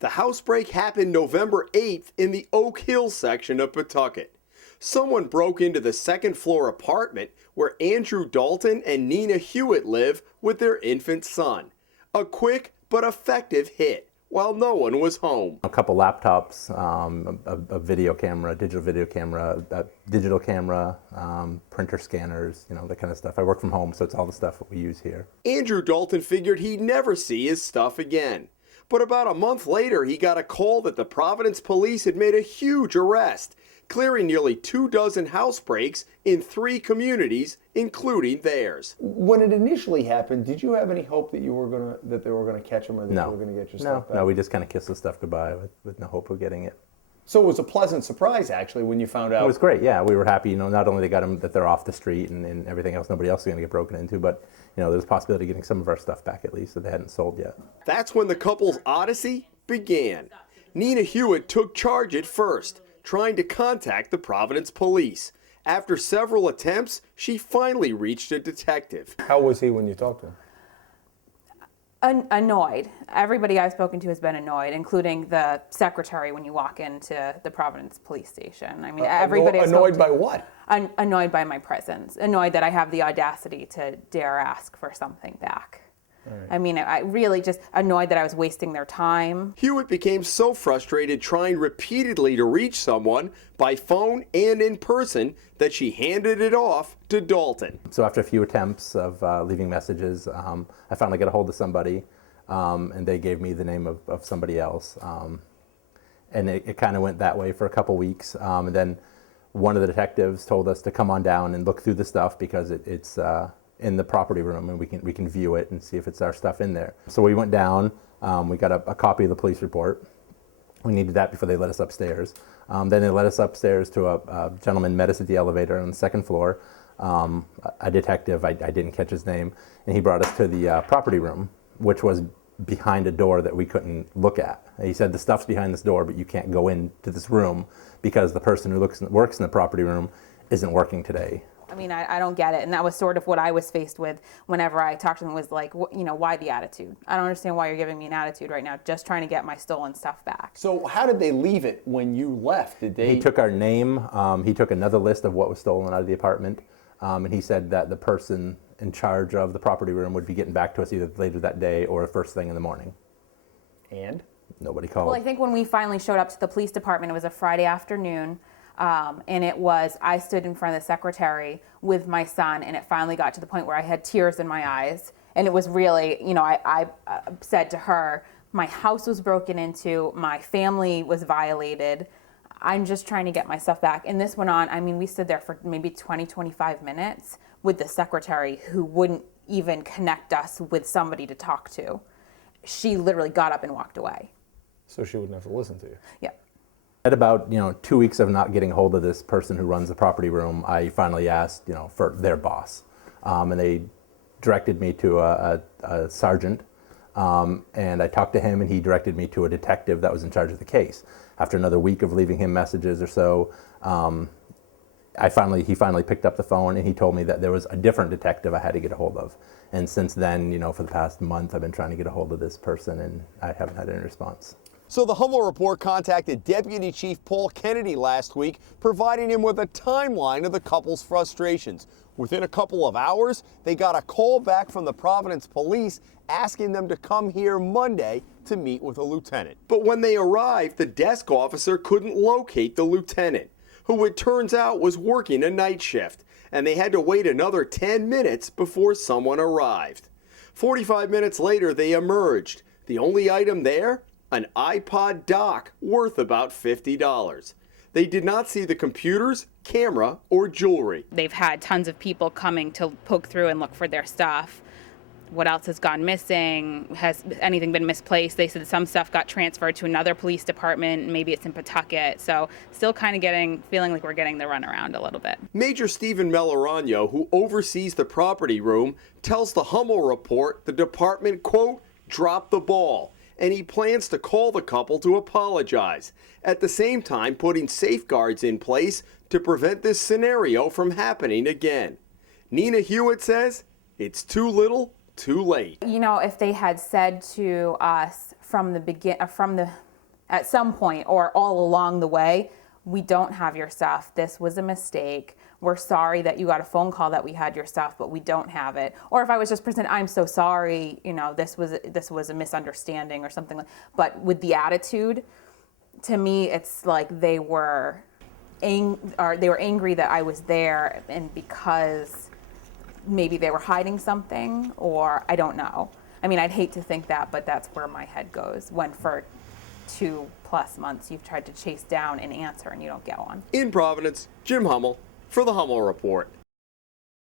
The housebreak happened November 8th in the Oak Hill section of Pawtucket. Someone broke into the second-floor apartment where Andrew Dalton and Nina Hewitt live with their infant son. A quick but effective hit while no one was home. A couple laptops, a video camera, digital video camera, a digital camera, printer scanners, that kind of stuff. I work from home, so it's all the stuff that we use here. Andrew Dalton figured he'd never see his stuff again. But about a month later, he got a call that the Providence police had made a huge arrest, clearing nearly 24 housebreaks in 3 communities, including theirs. When it initially happened, did you have any hope that they were gonna catch him, or that you were gonna get your stuff back? No, we just kind of kissed the stuff goodbye with no hope of getting it. So it was a pleasant surprise, actually, when you found out. It was great, yeah. We were happy, not only they got them, that they're off the street and everything else, nobody else is going to get broken into, but, there's a possibility of getting some of our stuff back at least that they hadn't sold yet. That's when the couple's odyssey began. Nina Hewitt took charge at first, trying to contact the Providence police. After several attempts, she finally reached a detective. How was he when you talked to him? Annoyed. Everybody I've spoken to has been annoyed, including the secretary when you walk into the Providence police station. I mean, everybody. Annoyed by what? Annoyed by my presence. Annoyed that I have the audacity to dare ask for something back. Right. I mean, I really just annoyed that I was wasting their time. Hewitt became so frustrated trying repeatedly to reach someone by phone and in person that she handed it off to Dalton. So after a few attempts of leaving messages, I finally got a hold of somebody, and they gave me the name of somebody else. And it kind of went that way for a couple weeks. And then one of the detectives told us to come on down and look through the stuff because it's in the property room, and we can view it and see if it's our stuff in there. So we went down, we got a copy of the police report. We needed that before they let us upstairs. Then they let us upstairs to a gentleman met us at the elevator on the second floor, a detective, I didn't catch his name, and he brought us to the property room, which was behind a door that we couldn't look at. He said, the stuff's behind this door, but you can't go into this room because the person who works in the property room isn't working today. I mean, I don't get it. And that was sort of what I was faced with whenever I talked to them, was like, why the attitude? I don't understand why you're giving me an attitude right now, just trying to get my stolen stuff back. So how did they leave it when you left? He took our name, he took another list of what was stolen out of the apartment, and he said that the person in charge of the property room would be getting back to us either later that day or first thing in the morning. And? Nobody called. Well, I think when we finally showed up to the police department, it was a Friday afternoon. And I stood in front of the secretary with my son, and it finally got to the point where I had tears in my eyes. And it was really, I said to her, my house was broken into, my family was violated. I'm just trying to get my stuff back. And this went on, I mean, we stood there for maybe 20, 25 minutes with the secretary who wouldn't even connect us with somebody to talk to. She literally got up and walked away. So she would never listen to you? Yeah. At about 2 weeks of not getting hold of this person who runs the property room, I finally asked for their boss, and they directed me to a sergeant, and I talked to him, and he directed me to a detective that was in charge of the case. After another week of leaving him messages or so, he finally picked up the phone, and he told me that there was a different detective I had to get a hold of. And since then, for the past month, I've been trying to get a hold of this person, and I haven't had any response. So the Hummel report contacted Deputy Chief Paul Kennedy last week, providing him with a timeline of the couple's frustrations. Within a couple of hours, they got a call back from the Providence police asking them to come here Monday to meet with a lieutenant. But when they arrived, the desk officer couldn't locate the lieutenant, who it turns out was working a night shift, and they had to wait another 10 minutes before someone arrived. 45 minutes later, they emerged. The only item there? An iPod dock worth about $50. They did not see the computers, camera, or jewelry. They've had tons of people coming to poke through and look for their stuff. What else has gone missing? Has anything been misplaced? They said some stuff got transferred to another police department. Maybe it's in Pawtucket. So still kind of feeling like we're getting the runaround a little bit. Major Stephen Melorano, who oversees the property room, tells the Hummel report the department, quote, dropped the ball, and he plans to call the couple to apologize, at the same time putting safeguards in place to prevent this scenario from happening again. Nina Hewitt says it's too little, too late. If they had said to us from the at some point or all along the way, we don't have your stuff. This was a mistake. We're sorry that you got a phone call that we had your stuff, but we don't have it. Or if I was just presenting, I'm so sorry, you know, this was a misunderstanding or something. But with the attitude, to me, it's like they were angry that I was there, and because maybe they were hiding something, or I don't know. I mean, I'd hate to think that, but that's where my head goes when for 2+ months you've tried to chase down an answer and you don't get one. In Providence, Jim Hummel for the Hummel Report.